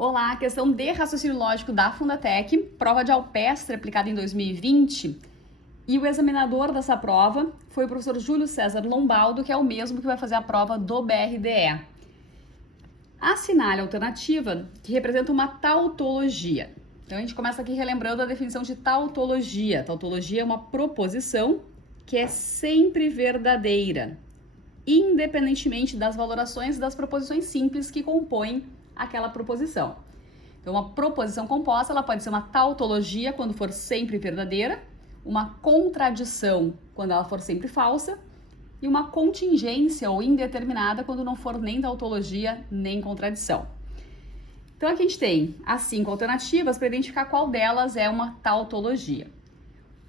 Olá, questão de raciocínio lógico da Fundatec, prova de alpestre aplicada em 2020. E o examinador dessa prova foi o professor Júlio César Lombaldo, que é o mesmo que vai fazer a prova do BRDE. Assinale a alternativa que representa uma tautologia. Então a gente começa aqui relembrando a definição de tautologia. Tautologia é uma proposição que é sempre verdadeira, independentemente das valorações das proposições simples que compõem aquela proposição. Então, uma proposição composta, ela pode ser uma tautologia quando for sempre verdadeira, uma contradição quando ela for sempre falsa e uma contingência ou indeterminada quando não for nem tautologia nem contradição. Então, aqui a gente tem as 5 alternativas para identificar qual delas é uma tautologia.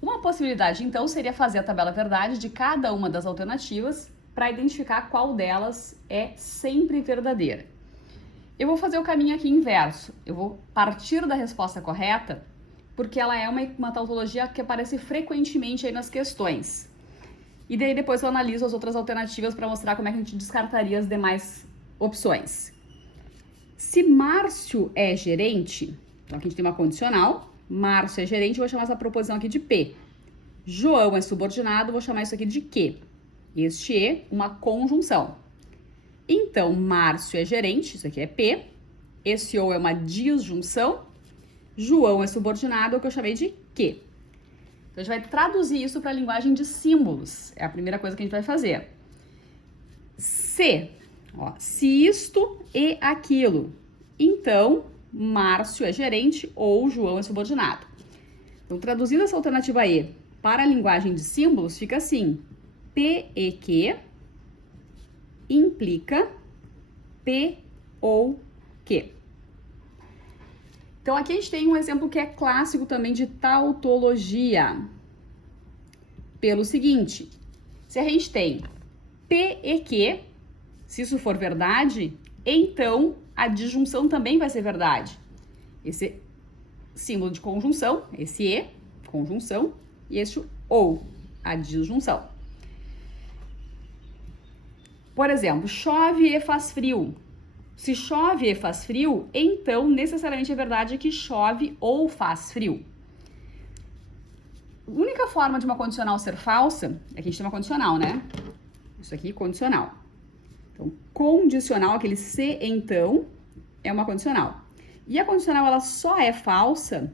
Uma possibilidade, então, seria fazer a tabela verdade de cada uma das alternativas para identificar qual delas é sempre verdadeira. Eu vou fazer o caminho aqui inverso. Eu vou partir da resposta correta, porque ela é uma tautologia que aparece frequentemente aí nas questões. E daí depois eu analiso as outras alternativas para mostrar como é que a gente descartaria as demais opções. Se Márcio é gerente, então aqui a gente tem uma condicional, Márcio é gerente, eu vou chamar essa proposição aqui de P. João é subordinado, vou chamar isso aqui de Q. Este é uma conjunção. Então, Márcio é gerente, isso aqui é P. Esse ou é uma disjunção. João é subordinado, é o que eu chamei de Q. Então, a gente vai traduzir isso para a linguagem de símbolos. É a primeira coisa que a gente vai fazer. Se isto e aquilo. Então, Márcio é gerente ou João é subordinado. Então, traduzindo essa alternativa E para a linguagem de símbolos, fica assim. P e Q implica P ou Q. Então, aqui a gente tem um exemplo que é clássico também de tautologia. Pelo seguinte, se a gente tem P e Q, se isso for verdade, então a disjunção também vai ser verdade. Esse símbolo de conjunção, esse E, conjunção, e esse OU, a disjunção. Por exemplo, chove e faz frio. Se chove e faz frio, então necessariamente é verdade que chove ou faz frio. A única forma de uma condicional ser falsa é que a gente tem uma condicional, né? Isso aqui, condicional. Então, condicional, aquele se então, é uma condicional. E a condicional, ela só é falsa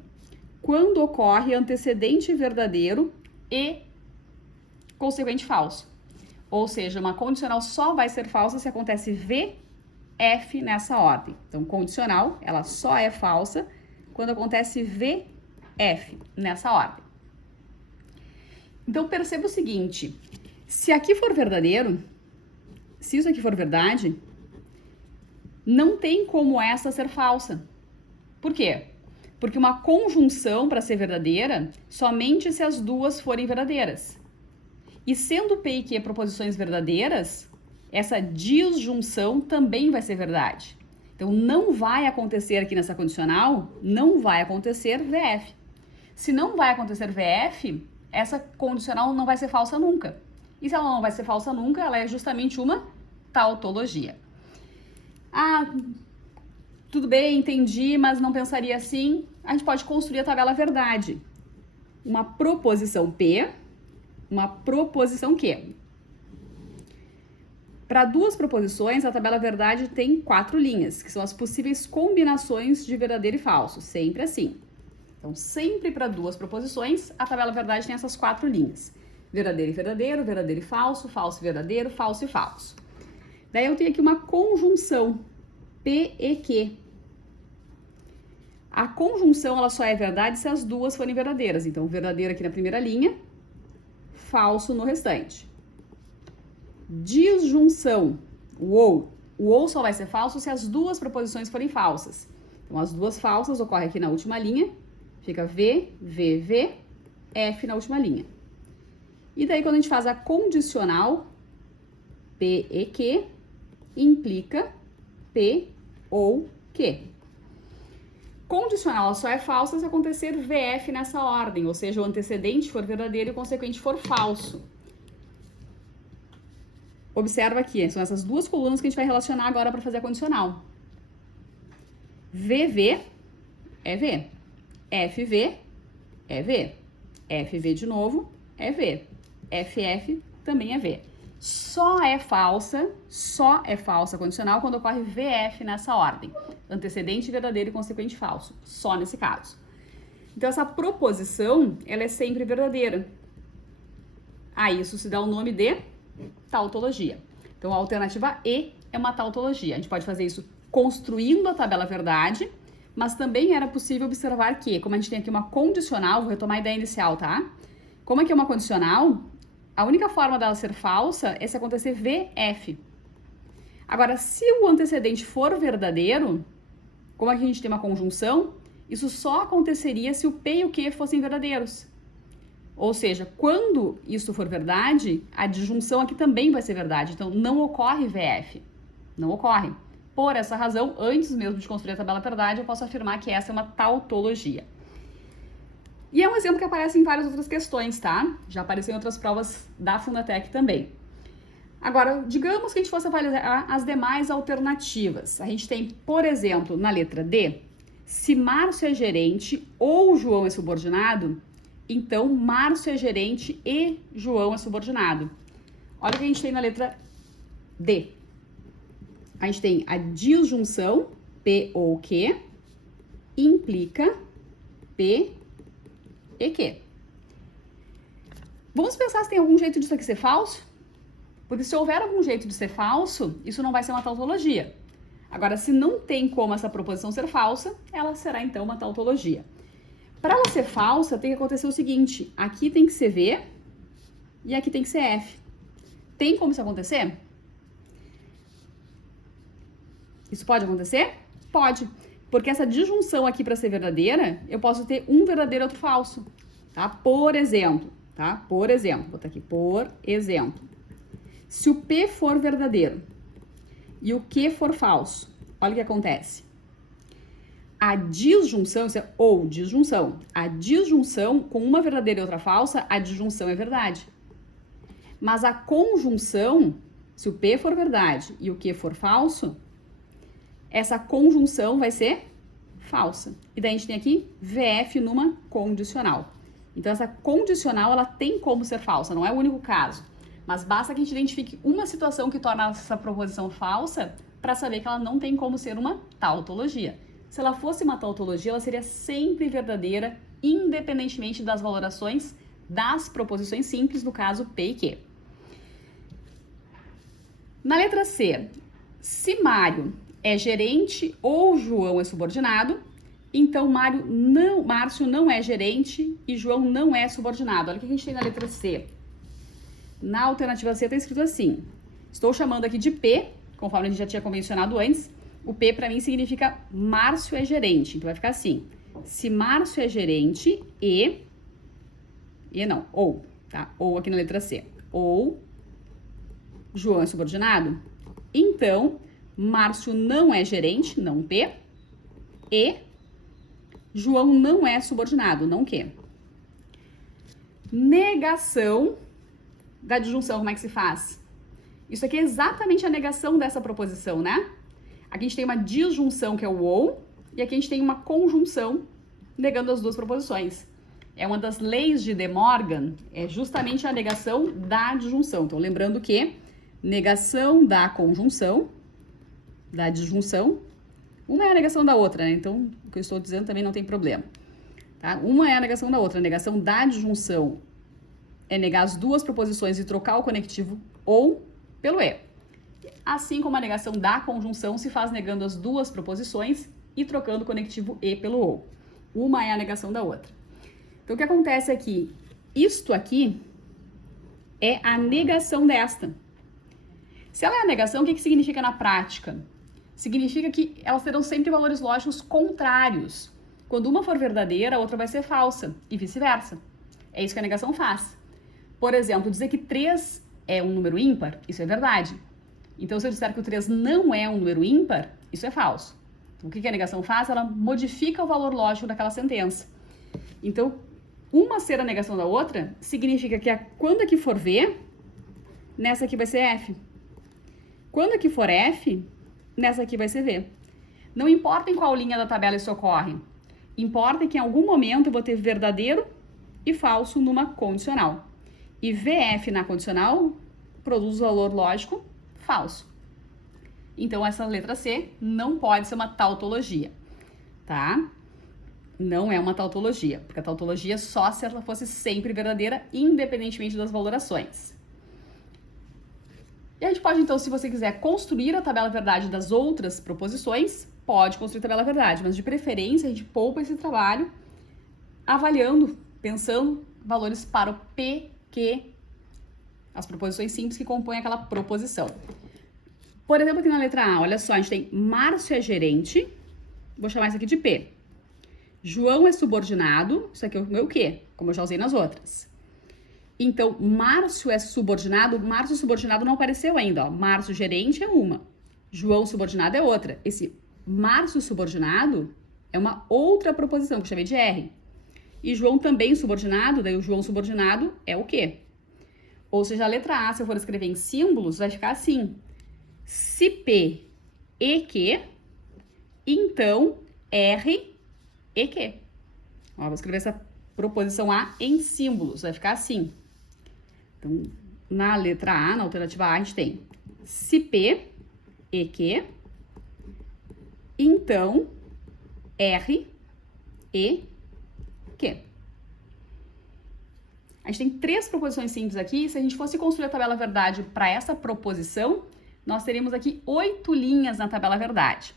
quando ocorre antecedente verdadeiro e consequente falso. Ou seja, uma condicional só vai ser falsa se acontece VF nessa ordem. Então, condicional, ela só é falsa quando acontece VF nessa ordem. Então, perceba o seguinte, se aqui for verdadeiro, se isso aqui for verdade, não tem como essa ser falsa. Por quê? Porque uma conjunção, para ser verdadeira, somente se as duas forem verdadeiras. E sendo P e Q proposições verdadeiras, essa disjunção também vai ser verdade. Então, não vai acontecer aqui nessa condicional, não vai acontecer VF. Se não vai acontecer VF, essa condicional não vai ser falsa nunca. E se ela não vai ser falsa nunca, ela é justamente uma tautologia. Ah, tudo bem, entendi, mas não pensaria assim. A gente pode construir a tabela verdade. Uma proposição P, uma proposição Q. Para duas proposições, a tabela verdade tem 4 linhas, que são as possíveis combinações de verdadeiro e falso, sempre assim. Então, sempre para duas proposições, a tabela verdade tem essas 4 linhas. Verdadeiro e verdadeiro, verdadeiro e falso, falso e verdadeiro, falso e falso. Daí eu tenho aqui uma conjunção, P e Q. A conjunção, ela só é verdade se as duas forem verdadeiras. Então, verdadeiro aqui na primeira linha, falso no restante. Disjunção, o ou só vai ser falso se as duas proposições forem falsas. Então, as duas falsas ocorrem aqui na última linha, fica V, V, V, F na última linha. E daí, quando a gente faz a condicional, P e Q, implica P ou Q. Condicional só é falsa se acontecer VF nessa ordem, ou seja, o antecedente for verdadeiro e o consequente for falso. Observa aqui, são essas duas colunas que a gente vai relacionar agora para fazer a condicional. VV é V. FV é V. FV de novo é V. FF também é V. Só é falsa condicional quando ocorre VF nessa ordem. Antecedente verdadeiro e consequente falso. Só nesse caso. Então, essa proposição, ela é sempre verdadeira. A isso se dá o nome de tautologia. Então, a alternativa E é uma tautologia. A gente pode fazer isso construindo a tabela verdade, mas também era possível observar que, como a gente tem aqui uma condicional, vou retomar a ideia inicial, tá? Como aqui é uma condicional, a única forma dela ser falsa é se acontecer VF. Agora, se o antecedente for verdadeiro, como aqui a gente tem uma conjunção, isso só aconteceria se o P e o Q fossem verdadeiros. Ou seja, quando isso for verdade, a disjunção aqui também vai ser verdade. Então, não ocorre VF. Não ocorre. Por essa razão, antes mesmo de construir a tabela verdade, eu posso afirmar que essa é uma tautologia. E é um exemplo que aparece em várias outras questões, tá? Já apareceu em outras provas da Fundatec também. Agora, digamos que a gente fosse avaliar as demais alternativas. A gente tem, por exemplo, na letra D, se Márcio é gerente ou João é subordinado, então Márcio é gerente e João é subordinado. Olha o que a gente tem na letra D. A gente tem a disjunção P ou Q implica P e Q. Vamos pensar se tem algum jeito disso aqui ser falso? Porque se houver algum jeito de ser falso, isso não vai ser uma tautologia. Agora, se não tem como essa proposição ser falsa, ela será então uma tautologia. Para ela ser falsa, tem que acontecer o seguinte: aqui tem que ser V e aqui tem que ser F. Tem como isso acontecer? Isso pode acontecer? Pode. Porque essa disjunção aqui, para ser verdadeira, eu posso ter um verdadeiro e outro falso. Tá? Por exemplo, vou botar aqui, por exemplo. Se o P for verdadeiro e o Q for falso, olha o que acontece. A disjunção, isso é ou disjunção, a disjunção com uma verdadeira e outra falsa, a disjunção é verdade. Mas a conjunção, se o P for verdade e o Q for falso, essa conjunção vai ser falsa. E daí a gente tem aqui VF numa condicional. Então, essa condicional, ela tem como ser falsa, não é o único caso. Mas basta que a gente identifique uma situação que torna essa proposição falsa para saber que ela não tem como ser uma tautologia. Se ela fosse uma tautologia, ela seria sempre verdadeira, independentemente das valorações das proposições simples, no caso P e Q. Na letra C, se Mário é gerente ou João é subordinado, então Márcio não é gerente e João não é subordinado. Olha o que a gente tem na letra C. Na alternativa C está escrito assim: estou chamando aqui de P, conforme a gente já tinha convencionado antes. O P para mim significa Márcio é gerente. Então vai ficar assim: se Márcio é gerente ou aqui na letra C, ou João é subordinado, então Márcio não é gerente, não P, e João não é subordinado, não Q. Negação da disjunção, como é que se faz? Isso aqui é exatamente a negação dessa proposição, né? Aqui a gente tem uma disjunção, que é o ou, e aqui a gente tem uma conjunção, negando as duas proposições. É uma das leis de De Morgan, é justamente a negação da disjunção. Então, lembrando que negação da conjunção, da disjunção, uma é a negação da outra, né? Então, o que eu estou dizendo também não tem problema. Tá? Uma é a negação da outra. A negação da disjunção é negar as duas proposições e trocar o conectivo ou pelo e. Assim como a negação da conjunção se faz negando as duas proposições e trocando o conectivo e pelo ou. Uma é a negação da outra. Então, o que acontece é que isto aqui é a negação desta. Se ela é a negação, o que significa na prática? Significa que elas terão sempre valores lógicos contrários. Quando uma for verdadeira, a outra vai ser falsa e vice-versa. É isso que a negação faz. Por exemplo, dizer que 3 é um número ímpar, isso é verdade. Então, se eu disser que o 3 não é um número ímpar, isso é falso. Então, o que a negação faz? Ela modifica o valor lógico daquela sentença. Então, uma ser a negação da outra significa que quando aqui for V, nessa aqui vai ser F. Quando aqui for F, nessa aqui vai ser V. Não importa em qual linha da tabela isso ocorre. Importa que em algum momento eu vou ter verdadeiro e falso numa condicional. E VF na condicional produz o valor lógico falso. Então, essa letra C não pode ser uma tautologia, tá? Não é uma tautologia, porque a tautologia só se ela fosse sempre verdadeira, independentemente das valorações. E a gente pode, então, se você quiser construir a tabela verdade das outras proposições, pode construir a tabela verdade, mas de preferência a gente poupa esse trabalho avaliando, pensando valores para o P, Q, as proposições simples que compõem aquela proposição. Por exemplo, aqui na letra A, olha só, a gente tem Márcio é gerente, vou chamar isso aqui de P. João é subordinado, isso aqui é o meu Q, como eu já usei nas outras. Então, Márcio é subordinado, Márcio subordinado não apareceu ainda, ó. Márcio gerente é uma, João subordinado é outra. Esse Márcio subordinado é uma outra proposição que eu chamei de R. E João também subordinado, daí o João subordinado é o Q. Ou seja, a letra A, se eu for escrever em símbolos, vai ficar assim. Se P e Q, então R e Q. Ó, vou escrever essa proposição A em símbolos, vai ficar assim. Então, na letra A, na alternativa A, a gente tem se P e Q, então R e Q. A gente tem 3 proposições simples aqui. Se a gente fosse construir a tabela verdade para essa proposição, nós teríamos aqui 8 linhas na tabela verdade,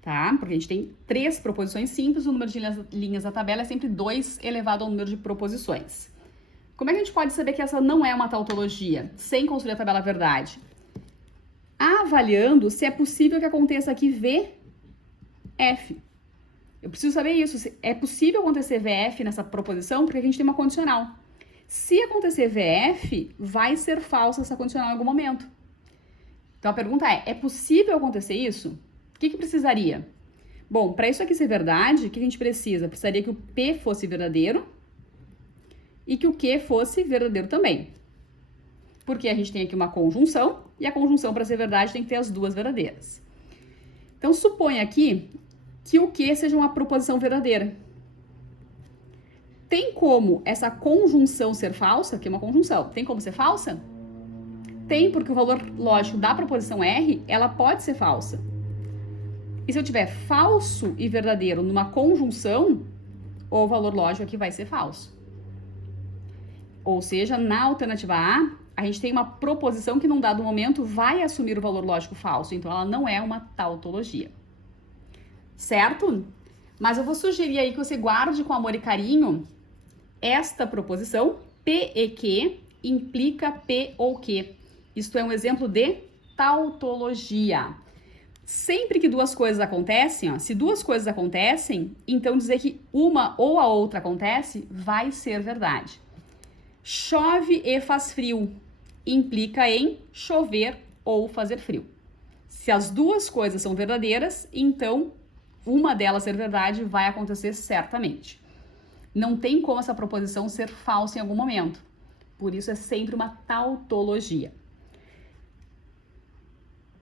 tá? Porque a gente tem 3 proposições simples, o número de linhas da tabela é sempre 2 elevado ao número de proposições. Como é que a gente pode saber que essa não é uma tautologia, sem construir a tabela verdade? Avaliando se é possível que aconteça aqui VF. Eu preciso saber isso, se é possível acontecer VF nessa proposição, porque a gente tem uma condicional. Se acontecer VF, vai ser falsa essa condicional em algum momento. Então a pergunta é possível acontecer isso? O que precisaria? Bom, para isso aqui ser verdade, o que a gente precisa? Precisaria que o P fosse verdadeiro e que o Q fosse verdadeiro também. Porque a gente tem aqui uma conjunção, e a conjunção, para ser verdade, tem que ter as duas verdadeiras. Então, suponha aqui que o Q seja uma proposição verdadeira. Tem como essa conjunção ser falsa? Que é uma conjunção. Tem como ser falsa? Tem, porque o valor lógico da proposição R, ela pode ser falsa. E se eu tiver falso e verdadeiro numa conjunção, o valor lógico aqui vai ser falso. Ou seja, na alternativa A, a gente tem uma proposição que num dado momento vai assumir o valor lógico falso. Então, ela não é uma tautologia. Certo? Mas eu vou sugerir aí que você guarde com amor e carinho esta proposição. P e Q implica P ou Q. Isto é um exemplo de tautologia. Sempre que duas coisas acontecem, ó, se duas coisas acontecem, então dizer que uma ou a outra acontece vai ser verdade. Chove e faz frio implica em chover ou fazer frio. Se as duas coisas são verdadeiras, então uma delas ser verdade vai acontecer certamente. Não tem como essa proposição ser falsa em algum momento. Por isso é sempre uma tautologia.